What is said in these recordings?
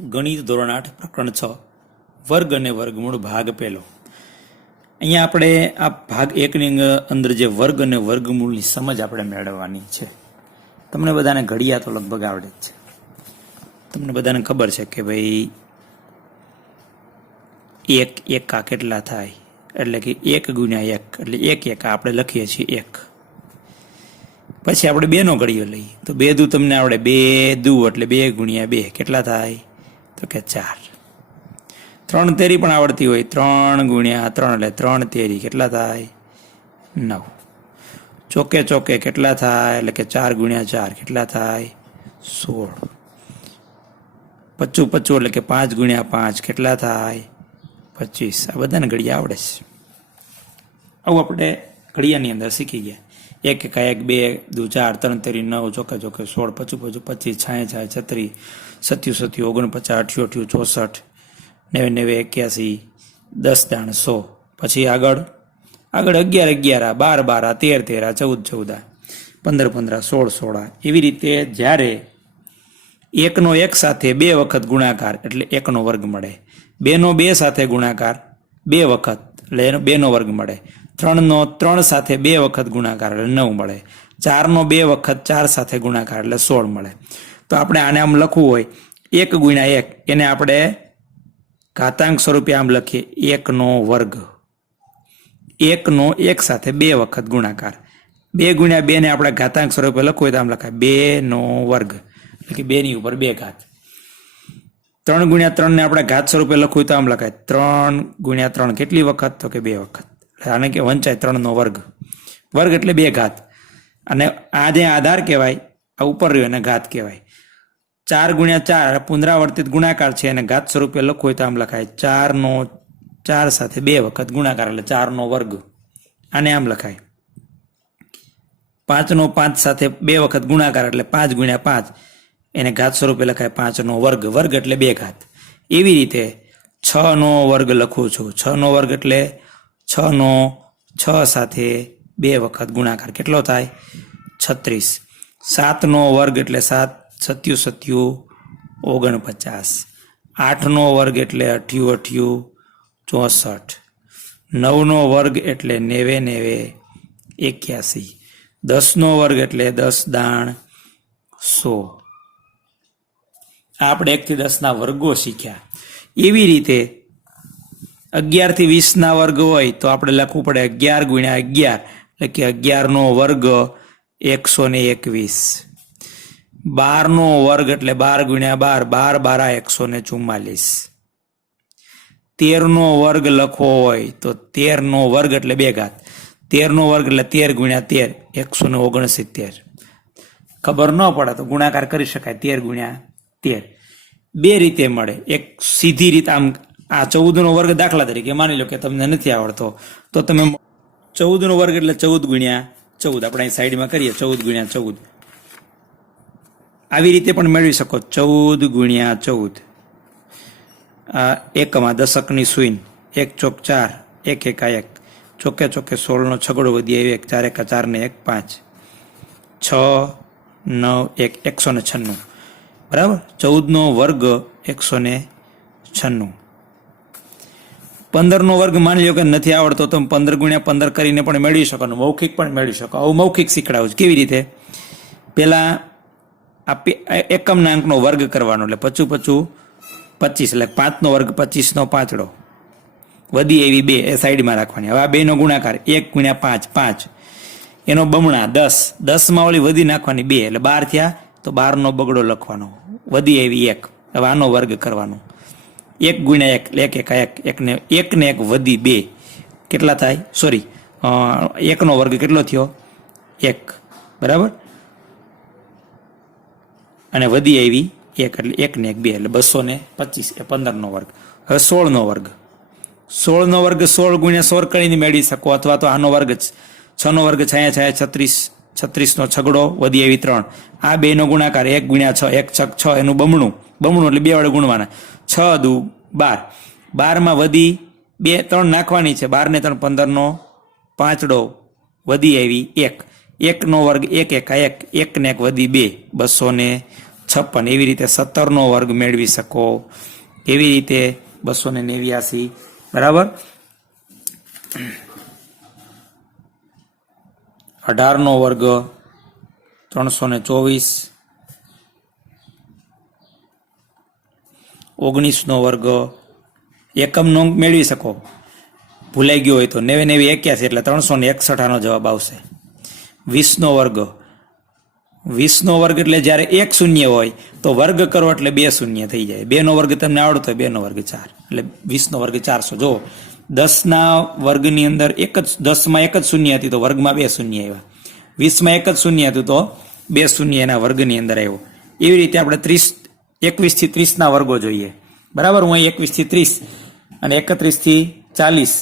ગણિત ધોરણ 8 પ્રકરણ 6 વર્ગ અને વર્ગમૂળ ભાગ પહેલો. અહીંયા આપણે આ ભાગ 1 ની અંદર જે વર્ગ અને વર્ગમૂળની સમજ આપણે મેળવવાની છે. તમને બધાને ઘડિયા તો લગભગ આવડે જ છે. તમને બધાને ખબર છે કે ભાઈ 1 એકા કેટલા થાય, એટલે કે 1 ગુણ્યા 1 એટલે 1 એકા આપણે લખીએ છીએ 1. પછી આપણે 2 નો ઘડિયો લઈએ તો 2 દુ તમને આવડે, 2 દુ એટલે 2 ગુણ્યા 2 કેટલા થાય તો કે 4. 3 તેરી પણ આવડતી હોય, 3 ગુણ્યા 3 એટલે 3 તેરી કેટલા થાય 9. ચોકે ચોકે કેટલા થાય એટલે કે 4 ગુણ્યા 4 કેટલા થાય 16. 25 25 એટલે કે 5 ગુણ્યા 5 કેટલા થાય 25. આ બધાને ઘડિયા આવડે છે. આવું આપણે ઘડિયાની અંદર શીખી ગયા. 1 એકા 1 2 દુ 4 3 તેરી 9 ચોકે ચોકે 16 25 25 26 36 37 37 49 58 64 99 81 10 દાણ 100. પછી આગળ 11 11 12 12 13 13 14 14 15 15 16 16. એવી રીતે જ્યારે 1 નો 1 સાથે 2 વખત ગુણાકાર એટલે 1 નો વર્ગ મળે, 2 નો 2 સાથે ગુણાકાર 2 વખત એટલે એનો 2 નો વર્ગ મળે, 3 નો 3 સાથે 2 વખત ગુણાકાર એટલે 9 મળે, 4 નો 2 વખત 4 સાથે ગુણાકાર એટલે 16 મળે. તો આપણે આને આમ લખવું હોય 1 ગુણ્યા 1 એને આપણે ઘાતાંક સ્વરૂપે આમ લખીએ 1 નો વર્ગ. 1 નો 1 સાથે 2 વખત ગુણાકાર, 2 ગુણ્યા 2 ને આપણે ઘાતાંક સ્વરૂપે લખવું હોય તો આમ લખાય 2 નો વર્ગ એટલે કે 2 ની ઉપર 2 ઘાત. 3 ગુણ્યા 3 ને આપણે ઘાત સ્વરૂપે લખવું હોય તો આમ લખાય 3 ગુણ્યા 3 કેટલી વખત તો કે 2 વખત. આને કે વંચાય 3 નો વર્ગ. વર્ગ એટલે 2 ઘાત. અને આ જે આધાર કહેવાય, આ ઉપર રહ્યો એને ઘાત કહેવાય. 4 ગુણ્યા 4 પુનરાવર્તિત ગુણાકાર છે અને ઘાત સ્વરૂપે લખવું હોય તો આમ લખાય 4 નો 4 સાથે 2 વખત ગુણાકાર એટલે 4 નો વર્ગ. આને આમ લખાય 5 નો 5 સાથે 2 વખત ગુણાકાર એટલે 5 ગુણ્યા 5 એને ઘાત સ્વરૂપે લખાય 5 નો વર્ગ. વર્ગ એટલે 2 ઘાત. એવી રીતે 6 નો વર્ગ લખું છું. 6 નો વર્ગ એટલે 6 નો 6 સાથે 2 વખત ગુણાકાર કેટલો થાય 36. 7 નો વર્ગ એટલે 7 સત્યુ સત્યુ 49. 8 નો વર્ગ એટલે 8 8 64. 9 નો વર્ગ એટલે 90 90 81. 10 નો વર્ગ એટલે 10 દાણ 100. આપણે 1 થી 10 ના વર્ગો શીખ્યા. એવી રીતે 11 થી 20 ના વર્ગ હોય તો આપણે લખવું પડે 11 ગુણ્યા 11 એટલે કે 11 નો વર્ગ 121. 12 નો વર્ગ એટલે 12 ગુણ્યા 12 12 12 144. 13 નો વર્ગ લખવો હોય તો 13 નો વર્ગ એટલે 2 ઘાત. 13 નો વર્ગ એટલે 13 ગુણ્યા 13 169. ખબર ન પડે તો ગુણાકાર કરી શકાય 13 ગુણ્યા 13. 2 રીતે મળે. એક સીધી રીત, આમ આ 14 નો વર્ગ દાખલા તરીકે માની લો કે તમને નથી આવડતો તો તમે 14 નો વર્ગ એટલે 14 ગુણ્યા 14 આપણે અહીં સાઈડમાં કરીએ 14 ગુણ્યા 14. આવી રીતે પણ મેળવી શકો 14 ગુણ્યા 14. એકમાં દશકની શૂન્ય, 1 ચોક 4, 1 એકા 1, ચોકે ચોકે 16 નો છગડો વધી આવ્યો 1 4 એકા 4 ને 1 5, 6 9 1 196. બરાબર. 14 નો વર્ગ 196. 15 નો વર્ગ માની લો કે નથી આવડતો તો 15 ગુણ્યા 15 કરીને પણ મેળવી શકો, મૌખિક પણ મેળવી શકો. આવું મૌખિક શીખડાવું છું. કેવી રીતે? પેલા એકમના અંકનો વર્ગ કરવાનો એટલે 55 25 એટલે 5 નો વર્ગ 25 નો પાંચડો વધી એવી 2 એ સાઈડમાં રાખવાની. હવે આ 2 નો ગુણાકાર 1 ગુણ્યા 5 5 એનો બમણા 10 10 માં ઓલી વધી નાખવાની 2 એટલે 12 થયા તો 12 નો બગડો લખવાનો વધી એવી 1. હવે આનો વર્ગ કરવાનો 1 ગુણ્યા 1 1 એકા 1 1 ને 1 વધી 2 કેટલા થાય, સોરી 1 નો વર્ગ કેટલો થયો 1. બરાબર. અને વધી આવી 1 એટલે 1 ને 1 2 એટલે 225 એ 15 નો વર્ગ. હવે 16 નો વર્ગ. 16 નો વર્ગ 16 ગુણ્યા 16 કરીને મેળવી શકો, અથવા તો આનો વર્ગ 6 નો વર્ગ 6 36 36 નો છગડો વધી આવી 3. આ 2 નો ગુણાકાર 1 ગુણ્યા 6 1 6 6 એનું બમણું એટલે 2 વડે ગુણવાના. 6 દુ 12, 12 માં વધી 2 3 નાખવાની છે, 12 ને 3 15 નો પાંચડો વધી આવી 1. 1 નો વર્ગ 1 એકા 1 1 ને 1 વધી 2 226. 56 એવી રીતે 17નો વર્ગ મેળવી શકો. એવી રીતે 289 બરાબર. 18નો વર્ગ 324. 19નો વર્ગ એકમનો અંક મેળવી શકો. ભૂલાઈ ગયો હોય તો 9981 એટલે 361 જવાબ આવશે. 20નો વર્ગ 20નો વર્ગ એટલે જ્યારે 1 શૂન્ય હોય તો વર્ગ કરો એટલે 2 શૂન્ય થઈ જાય. 2નો વર્ગ તમને આવડતો હોય 2નો વર્ગ 4 એટલે 20નો વર્ગ 400. જો 10ના વર્ગની અંદર 10માં એક જ શૂન્ય હતી તો વર્ગમાં 2 શૂન્ય આવ્યા. 20માં એક જ શૂન્ય હતું તો 2 શૂન્ય એના વર્ગની અંદર આવ્યો. એવી રીતે આપણે 21 થી 30ના વર્ગો જોઈએ. બરાબર. હું અહીં 21 થી 30 અને 31 થી 40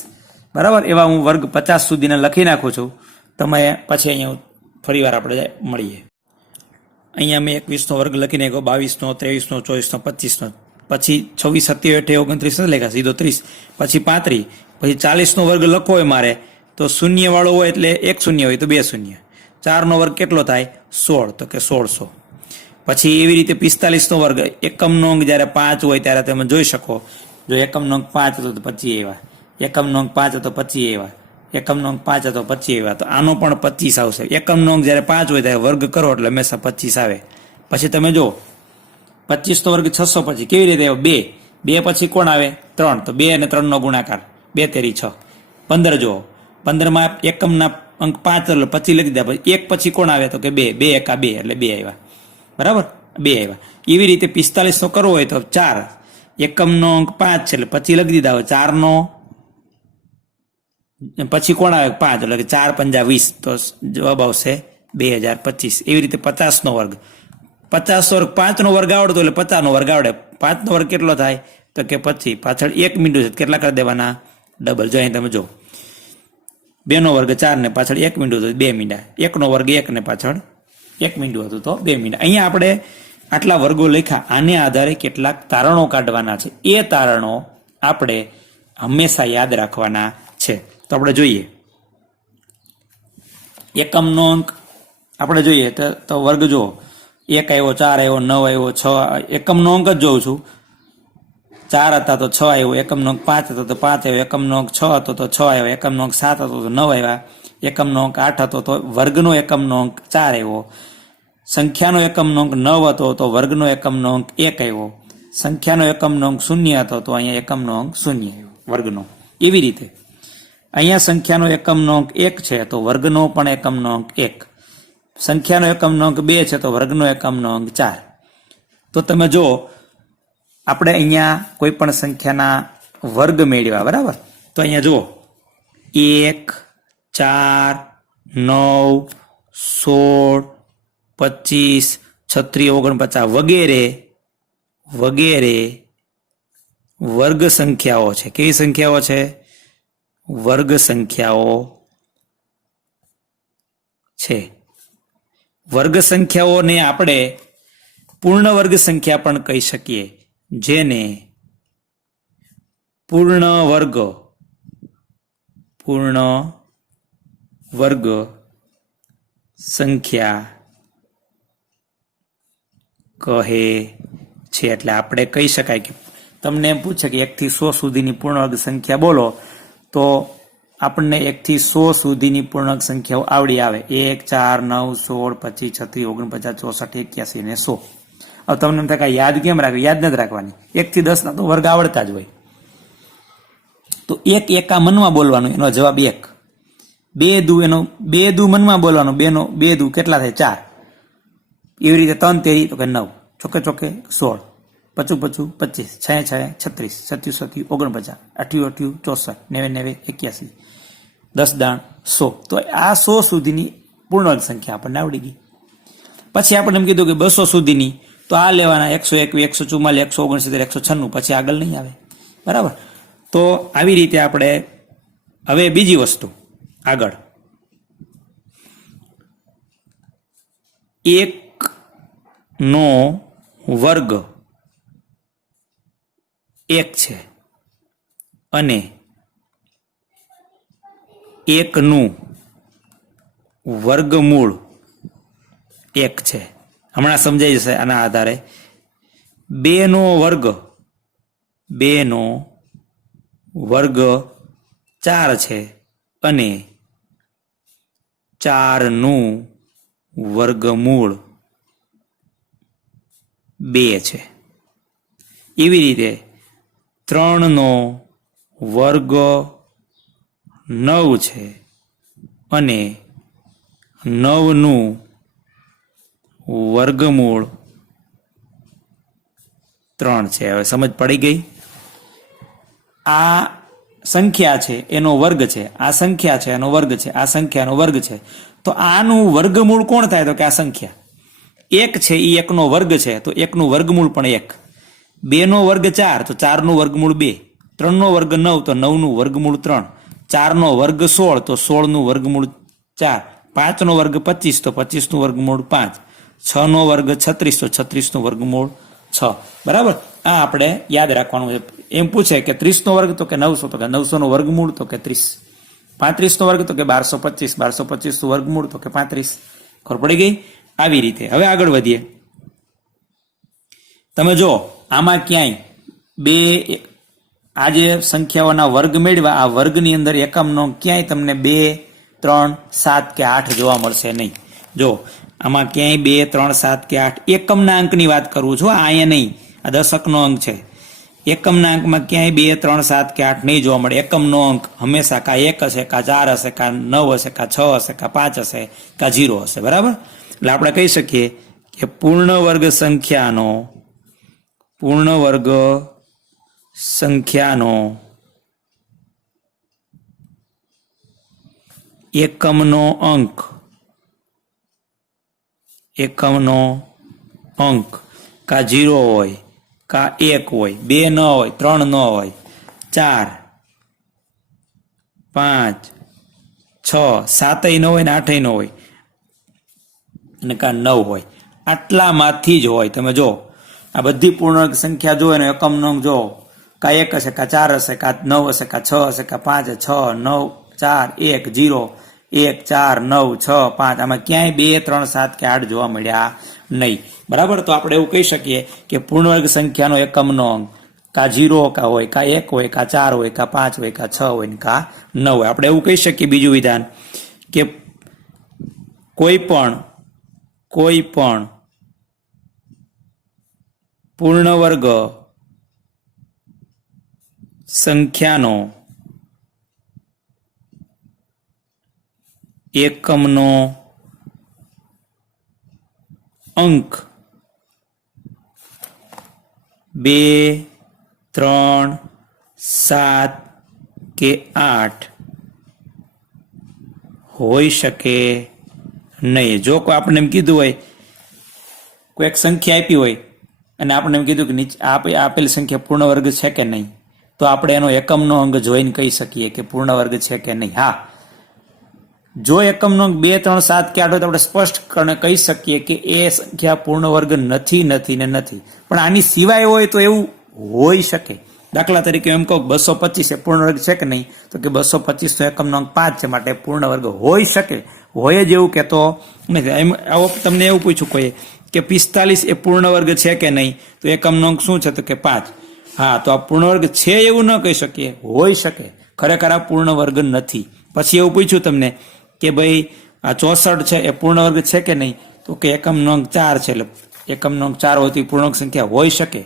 બરાબર એવા હું વર્ગ 50 સુધીને લખી નાખું છું. તમે પછી અહીંયા ફરીવાર આપણે મળીએ. અહીંયા મેં 21નો વર્ગ લખી નાખ્યો, 22નો, 23નો, 24નો, 25નો, પછી 26, 27, 28, 29 લખ્યા, સીધો 30, પછી 35, પછી 40નો વર્ગ લખવો હોય મારે તો શૂન્ય વાળો હોય એટલે 1 શૂન્ય હોય તો 2 શૂન્ય. 4નો વર્ગ કેટલો થાય? 16, તો કે 1600. પછી એવી રીતે 45નો વર્ગ એકમનો અંક જ્યારે 5 હોય ત્યારે તમે જોઈ શકો. જો એકમનો અંક 5 હતો તો 25 આવ્યા, એકમનો અંક 5 હતો 25 આવ્યા, એકમનો અંક 5 હતો 25 આવ્યા. તો આનો પણ 25 આવશે. એકમનો અંક જ્યારે 5 હોય ત્યારે વર્ગ કરો એટલે હંમેશા 25 આવે. પછી તમે જો 25નો વર્ગ 600 પછી કેવી રીતે આવ્યો? 2 પછી કોણ આવે? 3. તો 2 અને 3નો ગુણાકાર 2 તેરી 6. 15 જુઓ, 15માં એકમના અંક 5 એટલે 25 લખી દીધા. પછી 1 પછી કોણ આવે? તો કે 2. 2 એકા 2 એટલે 2 આવ્યા. બરાબર, 2 આવ્યા. એવી રીતે 45નો કરવો હોય તો 4. એકમનો અંક 5 છે એટલે 25 લખી દીધા. હોય 4નો પછી કોણ આવે? 5 એટલે કે 4 પંજા 20. તો જવાબ આવશે 2025. એવી રીતે 50નો વર્ગ 50નો વર્ગ 5નો વર્ગ આવડતો એટલે 50નો વર્ગ આવડે. 5નો વર્ગ કેટલો થાય? તો કે 25. પાછળ 1 મીંડું છે, કેટલા કરી દેવાના? ડબલ. જો અહીં તમે જો 2નો વર્ગ 4 ને પાછળ 1 મીંડું તો 2 મીંડા. 1નો વર્ગ 1 ને પાછળ 1 મીંડું હતું તો 2 મીંડા. અહીંયા આપણે આટલા વર્ગો લખ્યા. આને આધારે કેટલાક તારણો કાઢવાના છે. એ તારણો આપણે હંમેશા યાદ રાખવાના છે. તો આપણે જોઈએ એકમનો અંક આપણે જોઈએ તો વર્ગ જો 1 આવ્યો, 4 આવ્યો, 9 આવ્યો, 6. એકમનો અંક જ જોઉં છું. 4 હતા તો 6 આવ્યો. એકમનો અંક 5 હતો તો 5 આવ્યો. એકમનો અંક 6 હતો તો 6 આવ્યો. એકમનો અંક 7 હતો તો 9 આવ્યા. એકમનો અંક 8 હતો તો વર્ગનો એકમનો અંક 4 આવ્યો. સંખ્યાનો એકમનો અંક 9 હતો તો વર્ગનો એકમનો અંક 1 આવ્યો. સંખ્યાનો એકમનો અંક 0 હતો તો અહીંયા એકમનો અંક 0 આવ્યો વર્ગનો. એવી રીતે અહીંયા સંખ્યાનો એકમનો અંક 1 છે તો વર્ગનો પણ એકમનો અંક 1. સંખ્યાનો એકમનો અંક 2 છે તો વર્ગનો એકમનો અંક 4. તો તમે જો આપણે અહીંયા કોઈ પણ સંખ્યાના વર્ગ મેળવ્યા. બરાબર. તો અહીંયા જુઓ 1, 4, 9, 16, 25, 36, 49 વગેરે વગેરે વર્ગ સંખ્યાઓ છે. કેવી સંખ્યાઓ છે? વર્ગ સંખ્યાઓ છે. વર્ગ સંખ્યાઓને આપણે પૂર્ણ વર્ગ સંખ્યા પણ કહી શકીએ, જેને પૂર્ણ વર્ગ સંખ્યા કહે છે. એટલે આપણે કહી શકાય કે તમને એમ પૂછે કે 1 થી 100 સુધીની પૂર્ણ વર્ગ સંખ્યા બોલો તો આપણને 1 થી 100 સુધીની પૂર્ણ વર્ગ સંખ્યાઓ આવડી આવે. 1, 4, 9, 16, 25, 36, 49, 64, 81 ને 100. હવે તમને એમ થાય કે યાદ કેમ રાખવી? યાદ નથી રાખવાની. 1 થી 10 ના તો વર્ગ આવડતા જ હોય. તો 1 એકા મનમાં બોલવાનું, એનો જવાબ 1. 2 દુ એનો 2 દુ મનમાં બોલવાનું, 2 દુ કેટલા થાય? 4. એવી રીતે 3 તેરી તો કે 9, ચોકે ચોકે 16, 55 25, 56 36, 37 37 49, 88 64, 99 81, 10 દાણ 100. તો આ 100 સુધીની પૂર્ણ વર્ગ સંખ્યા આપણને આવડી ગઈ. પછી આપણે એમ કીધું કે 200 સુધીની તો આ લેવાના 121, 144, 169, 196. પછી આગળ નહીં આવે. બરાબર. તો આવી રીતે આપણે હવે બીજી વસ્તુ આગળ 1નો વર્ગ 1 છે અને 1નું વર્ગમૂળ 1 છે. હમણાં સમજાઈ જશે આના આધારે. 2 નો વર્ગ 2 નો વર્ગ 4 છે અને 4 નું વર્ગમૂળ 2 છે. એવી રીતે 3 નો વર્ગ 9 છે અને 9 નું વર્ગમૂળ 3 છે. હવે સમજ પડી ગઈ? આ સંખ્યા છે એનો વર્ગ છે, આ સંખ્યા છે એનો વર્ગ છે, આ સંખ્યાનો વર્ગ છે. તો આનું વર્ગમૂળ કોણ થાય? તો કે આ સંખ્યા 1 છે એ 1 નો વર્ગ છે, તો 1 નું વર્ગમૂળ પણ 1. 2 નો વર્ગ 4, તો 4 નું વર્ગમૂળ 2. 3 નો વર્ગ 9, તો 9 નું વર્ગમૂળ 3. 4 નો વર્ગ 16, તો 16 નું વર્ગમૂળ 4. 5 નો વર્ગ 25, તો 25 નું વર્ગમૂળ 5. 6 નો વર્ગ 36, તો 36 નું વર્ગમૂળ 6. બરાબર? આ આપણે યાદ રાખવાનું છે. એમ પૂછે કે 30 નો વર્ગ, તો કે 900, તો કે 900 નો વર્ગમૂળ, તો કે 30. 35 નો વર્ગ, તો કે 1225. 1225 નું વર્ગમૂળ, તો કે 35. ખબર પડી ગઈ? આવી રીતે હવે આગળ વધીએ. તમે જો આમાં ક્યાંય બે આ જે સંખ્યાઓના વર્ગ મેળવ્યા, આ વર્ગની અંદર એકમનો ક્યાંય તમને 2, 3, 7 કે 8 જોવા મળશે નહીં. જો આમાં ક્યાંય 2, 3, 7 કે 8 એકમના અંકની વાત કરું છું, અહીંયા નહીં. આ દશકનો અંક છે. એકમના અંકમાં ક્યાંય 2, 3, 7 કે 8 નહીં જોવા મળે. એકમનો અંક હંમેશા કા 1 હશે, કા 4 હશે, કા 9 હશે, કા 6 હશે, કા 5 હશે, કા 0 હશે. બરાબર? એટલે આપણે કહી શકીએ કે પૂર્ણ વર્ગ સંખ્યાનો એકમનો અંક કા 0 હોય, કા 1 હોય, 2 ન હોય, 3 ન હોય, 4, 5, 6, 7 ન હોય ને 8 ન હોય અને કા 9 હોય, આટલામાંથી જ હોય. તમે જો આ બધી પૂર્ણાંક સંખ્યા જો એનો એકમનો અંક જો કા 1 હશે, કા 4 હશે, કા 9 હશે, કા 6 હશે, કા 5, 6, 9, 4, 1, 0, 1, 4, 9, 6, 5. આમાં ક્યાંય 2, 3, 7 કે 8 જોવા મળ્યા નહીં. બરાબર? તો આપણે એવું કહી શકીએ કે પૂર્ણવર્ગ સંખ્યાનો એકમનો અંક કા 0 કા હોય, કા 1 હોય, કા 4 હોય, કા 5 હોય, કા 6 હોય, કા 9 હોય. આપણે એવું કહી શકીએ બીજું વિધાન કે કોઈ પણ પૂર્ણવર્ગ સંખ્યાનો એકમનો અંક 2, 3, 7 કે 8 હોઈ શકે નહીં. જો કોઈ આપણે એમ કીધું હોય, કોઈ એક સંખ્યા આપી હોય અને આપણે એમ કીધું કે નીચે આપેલ સંખ્યા પૂર્ણ વર્ગ છે કે નહીં, તો આપણે એનો એકમનો અંક જોઈને કહી શકીએ કે પૂર્ણ વર્ગ છે કે નહીં. હા, જો એકમનો અંક 2, 3, 7 કે 8 હોય તો આપણે સ્પષ્ટ કહી શકીએ કે એ સંખ્યા પૂર્ણ વર્ગ નથી. પણ આની સિવાય હોય તો એવું હોઈ શકે. દાખલા તરીકે એમ કહું 225 એ પૂર્ણ વર્ગ છે કે નહીં, તો કે 225 નો એકમનો અંક 5 છે, માટે પૂર્ણ વર્ગ હોઈ શકે. હોય જ એવું કહેતો નથી. એમ આવો તમને એવું પૂછ્યું કોઈ કે 45 એ પૂર્ણ વર્ગ છે કે નહીં, તો એકમનો અંક શું છે? તો કે 5. હા, તો આ પૂર્ણ વર્ગ છે એવું ન કહી શકીએ, હોઈ શકે. ખરેખર આ પૂર્ણ વર્ગ નથી. પછી એવું પૂછ્યું તમને કે ભાઈ આ 64 છે એ પૂર્ણ વર્ગ છે કે નહીં, તો કે એકમનો અંક 4 છે, એટલે એકમનો અંક 4 હોય તો પૂર્ણાંક સંખ્યા હોઈ શકે.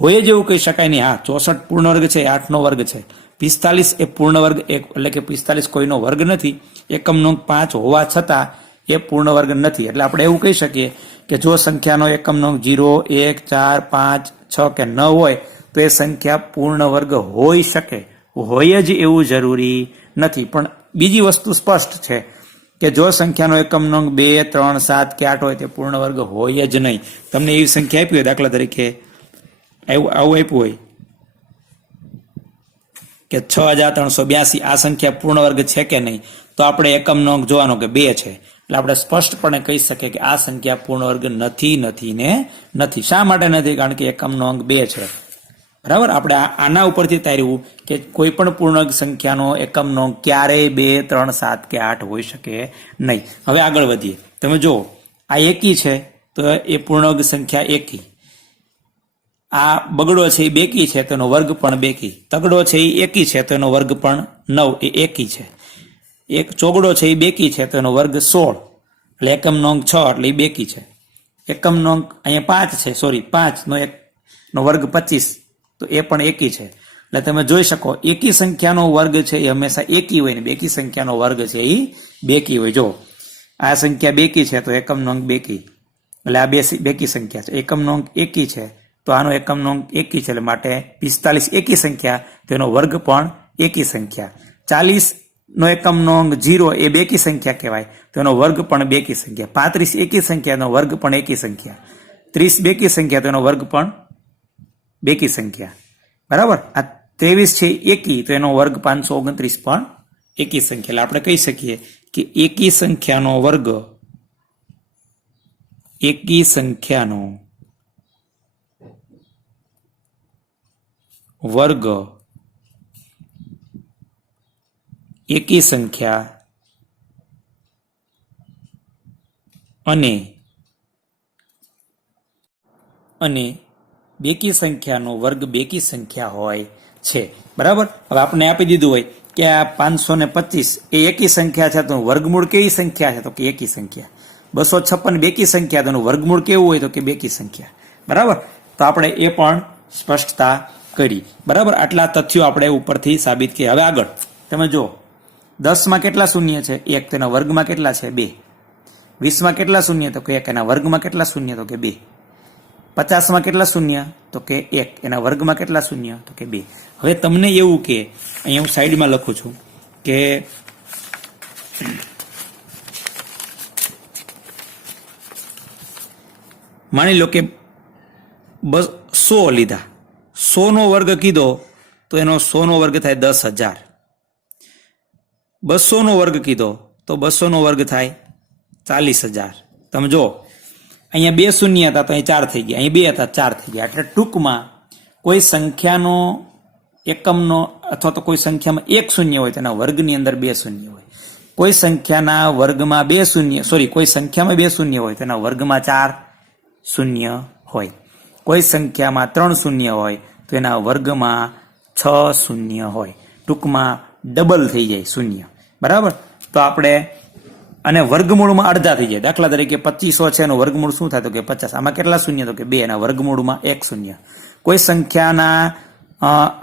હોય જ એવું કહી શકાય નહીં. હા, 64 પૂર્ણ વર્ગ છે, 8 નો વર્ગ છે. 45 એ પૂર્ણ વર્ગ એટલે કે 45 કોઈનો વર્ગ નથી. એકમનો અંક 5 હોવા છતાં એ પૂર્ણ વર્ગ નથી. એટલે આપણે એવું કહી શકીએ કે જો સંખ્યાનો એકમનો અંક 0, 1, 4, 5, 6 કે 9 હોય તો એ સંખ્યા પૂર્ણ વર્ગ હોઈ શકે. હોય જ એવું જરૂરી નથી. પણ બીજી વસ્તુ સ્પષ્ટ છે કે જો સંખ્યાનો એકમનો અંક 2, 3, 7 કે 8 હોય તે પૂર્ણ વર્ગ હોય જ નહીં. તમને એવી સંખ્યા આપી હોય, દાખલા તરીકે આવું આપ્યું હોય કે 6382, આ સંખ્યા પૂર્ણ વર્ગ છે કે નહીં, તો આપણે એકમનો અંક જોવાનો કે 2 છે. એટલે આપણે સ્પષ્ટપણે કહી શકીએ કે આ સંખ્યા પૂર્ણ વર્ગ નથી. શા માટે નથી? કારણ કે એકમનો અંક 2 છે. બરાબર? આપણે આના ઉપરથી તાર્યું કે કોઈ પણ પૂર્ણાંક સંખ્યાનો એકમનો અંક ક્યારેય 2, 3, 7 કે 8 હોઈ શકે નહીં. હવે આગળ વધીએ. તમે જો આ એકી છે, તો તો એ પૂર્ણાંક સંખ્યા એકી. આ બગડો છે એ બેકી છે તો એનો વર્ગ પણ બેકી. તગડો છે એ એકી છે તો એનો વર્ગ પણ 9 એ એકી છે. એક ચોગડો છે એ બેકી છે તો એનો વર્ગ 16 એટલે એકમ નોંક 6 એટલે એ બેકી છે. એકમ નોંક અહીંયા 5 છે, સોરી 5 નો વર્ગ 25 તો એ પણ એકી છે. એટલે તમે જોઈ શકો એકી સંખ્યાનો વર્ગ છે એ હંમેશા એકી હોય ને બેકી સંખ્યાનો વર્ગ છે એ બેકી હોય. જો આ સંખ્યા બેકી છે તો એકમ નોંક બેકી, એટલે આ બેકી સંખ્યા છે. એકમ નોંક એકી છે તો આનો એકમ નોંક એકી છે, એટલે માટે 45 એકી સંખ્યા, તેનો વર્ગ પણ એકી સંખ્યા. 40 નો એકમ નોંક 0 એ બેકી સંખ્યા કહેવાય, તેનો વર્ગ પણ બેકી સંખ્યા. 35 એકી સંખ્યાનો વર્ગ પણ એકી સંખ્યા. 30 બેકી સંખ્યા, તેનો વર્ગ પણ બેકી સંખ્યા. બરાબર. આ 23 છે એકી તો એનો વર્ગ 529 પણ એકી સંખ્યા. એટલે આપણે કહી શકીએ કે એકી સંખ્યાનો વર્ગ એકી સંખ્યાનો વર્ગ એકી સંખ્યા અને બેકી સંખ્યાનો વર્ગ બેકી સંખ્યા હોય છે. બરાબર. હવે આપણે આપી દીધું હોય કે આ 525 એ એકી સંખ્યા છે તો વર્ગમૂળ કેવી સંખ્યા છે તો કે એકી સંખ્યા. 256 બેકી સંખ્યા તો વર્ગમૂળ કેવું હોય તો કે બેકી સંખ્યા. બરાબર. તો આપણે એ પણ સ્પષ્ટતા કરી. બરાબર. આટલા તથ્યો આપણે ઉપરથી સાબિત કર્યા. હવે આગળ તમે જો 10 માં કેટલા શૂન્ય છે 1, તેના વર્ગમાં કેટલા છે 2. 20 માં કેટલા શૂન્ય તો કે 1, એના વર્ગમાં કેટલા શૂન્ય તો કે 2. 50 માં કેટલા શૂન્ય તો કે 1, એના વર્ગમાં કેટલા શૂન્ય તો કે 2. હવે તમને એવું કે અહીંયા હું સાઈડમાં લખું છું કે માની લો કે 100 લીધા, 100 નો વર્ગ કીધો તો એનો 100 નો વર્ગ થાય 10,000. 200 નો વર્ગ કીધો તો 200 નો વર્ગ થાય 40,000. તમે જો અહીંયા 2 શૂન્ય હતા તો અહીં 4 થઈ ગયા, અહીં 2 હતા 4 થઈ ગયા. એટલે ટૂંકમાં કોઈ સંખ્યાનો એકમનો અથવા તો કોઈ સંખ્યામાં 1 શૂન્ય હોય તેના વર્ગની અંદર 2 શૂન્ય હોય. કોઈ સંખ્યાના વર્ગમાં 2 શૂન્ય, સોરી કોઈ સંખ્યામાં 2 શૂન્ય હોય તેના વર્ગમાં 4 શૂન્ય હોય. કોઈ સંખ્યામાં 3 શૂન્ય હોય તો એના વર્ગમાં 6 શૂન્ય હોય. ટૂંકમાં ડબલ થઈ જાય શૂન્ય. બરાબર. તો આપણે અને વર્ગમૂળમાં અડધા થઈ જાય. દાખલા તરીકે 2500 છે એનું વર્ગમૂળ શું થાય તો કે 50. આમાં કેટલા શૂન્ય તો કે 2, એના વર્ગમૂળમાં 1 શૂન્ય. કોઈ સંખ્યાના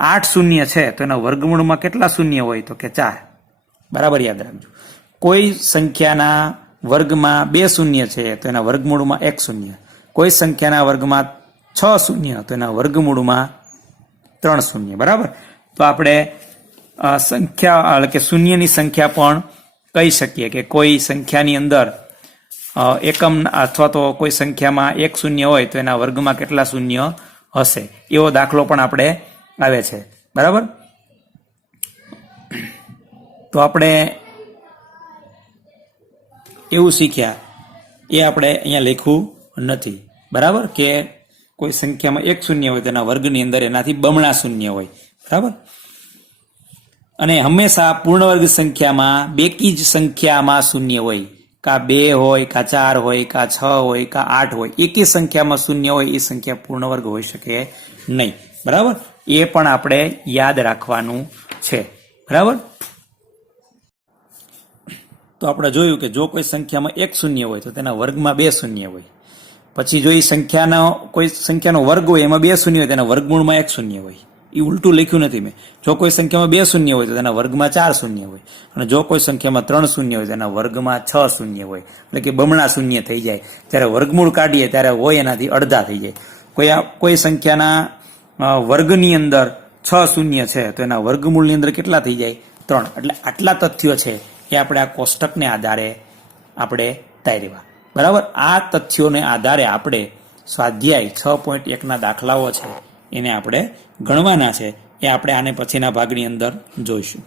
8 શૂન્ય છે તો એના વર્ગમૂળમાં કેટલા શૂન્ય હોય તો કે 4. બરાબર યાદ રાખજો. કોઈ સંખ્યાના વર્ગમાં 2 શૂન્ય છે તો એના વર્ગમૂળમાં 1 શૂન્ય. કોઈ સંખ્યાના વર્ગમાં 6 શૂન્ય તો એના વર્ગમૂળમાં 3 શૂન્ય. બરાબર. તો આપણે સંખ્યા એટલે કે શૂન્યની સંખ્યા પણ કહી શકીએ કે કોઈ સંખ્યાની અંદર એકમ અથવા તો કોઈ સંખ્યામાં 1 શૂન્ય હોય તો એના વર્ગમાં કેટલા શૂન્ય હશે, એવો દાખલો પણ આપણે આવે છે. બરાબર. તો આપણે એવું શીખ્યા એ આપણે અહીંયા લખ્યું નથી. બરાબર. કે કોઈ સંખ્યામાં 1 શૂન્ય હોય તેના વર્ગની અંદર એનાથી બમણા શૂન્ય હોય. બરાબર. અને હંમેશા પૂર્ણ વર્ગ સંખ્યામાં બેકી જ સંખ્યામાં શૂન્ય હોય. કા 2 હોય, કા 4 હોય, કા 6 હોય, કા 8 હોય. એકી સંખ્યામાં શૂન્ય હોય એ સંખ્યા પૂર્ણ વર્ગ હોઈ શકે નહીં. બરાબર. એ પણ આપણે યાદ રાખવાનું છે. બરાબર. તો આપણે જોયું કે જો કોઈ સંખ્યામાં 1 શૂન્ય હોય તો તેના વર્ગમાં 2 શૂન્ય હોય. પછી જો એ સંખ્યાનો કોઈ સંખ્યાનો વર્ગ હોય એમાં 2 શૂન્ય હોય તેના વર્ગમૂળમાં 1 શૂન્ય હોય. એ ઉલટું લખ્યું નથી મેં. જો કોઈ સંખ્યામાં 2 શૂન્ય હોય તો તેના વર્ગમાં 4 શૂન્ય હોય, અને જો કોઈ સંખ્યામાં 3 શૂન્ય હોય તેના વર્ગમાં 6 શૂન્ય હોય. એટલે કે બમણા શૂન્ય થઈ જાય. જ્યારે વર્ગમૂળ કાઢીએ ત્યારે હોય એનાથી અડધા થઈ જાય. કોઈ સંખ્યાના વર્ગની અંદર 6 શૂન્ય છે તો એના વર્ગમૂળની અંદર કેટલા થઈ જાય 3. એટલે આટલા તથ્યો છે એ આપણે આ કોષ્ટકને આધારે આપણે તાર્યા. બરાબર. આ તથ્યોને આધારે આપણે સ્વાધ્યાય 6.1 દાખલાઓ છે એને આપણે ગણવાના છે. એ આપણે આને પછીના ભાગની અંદર જોઈશું.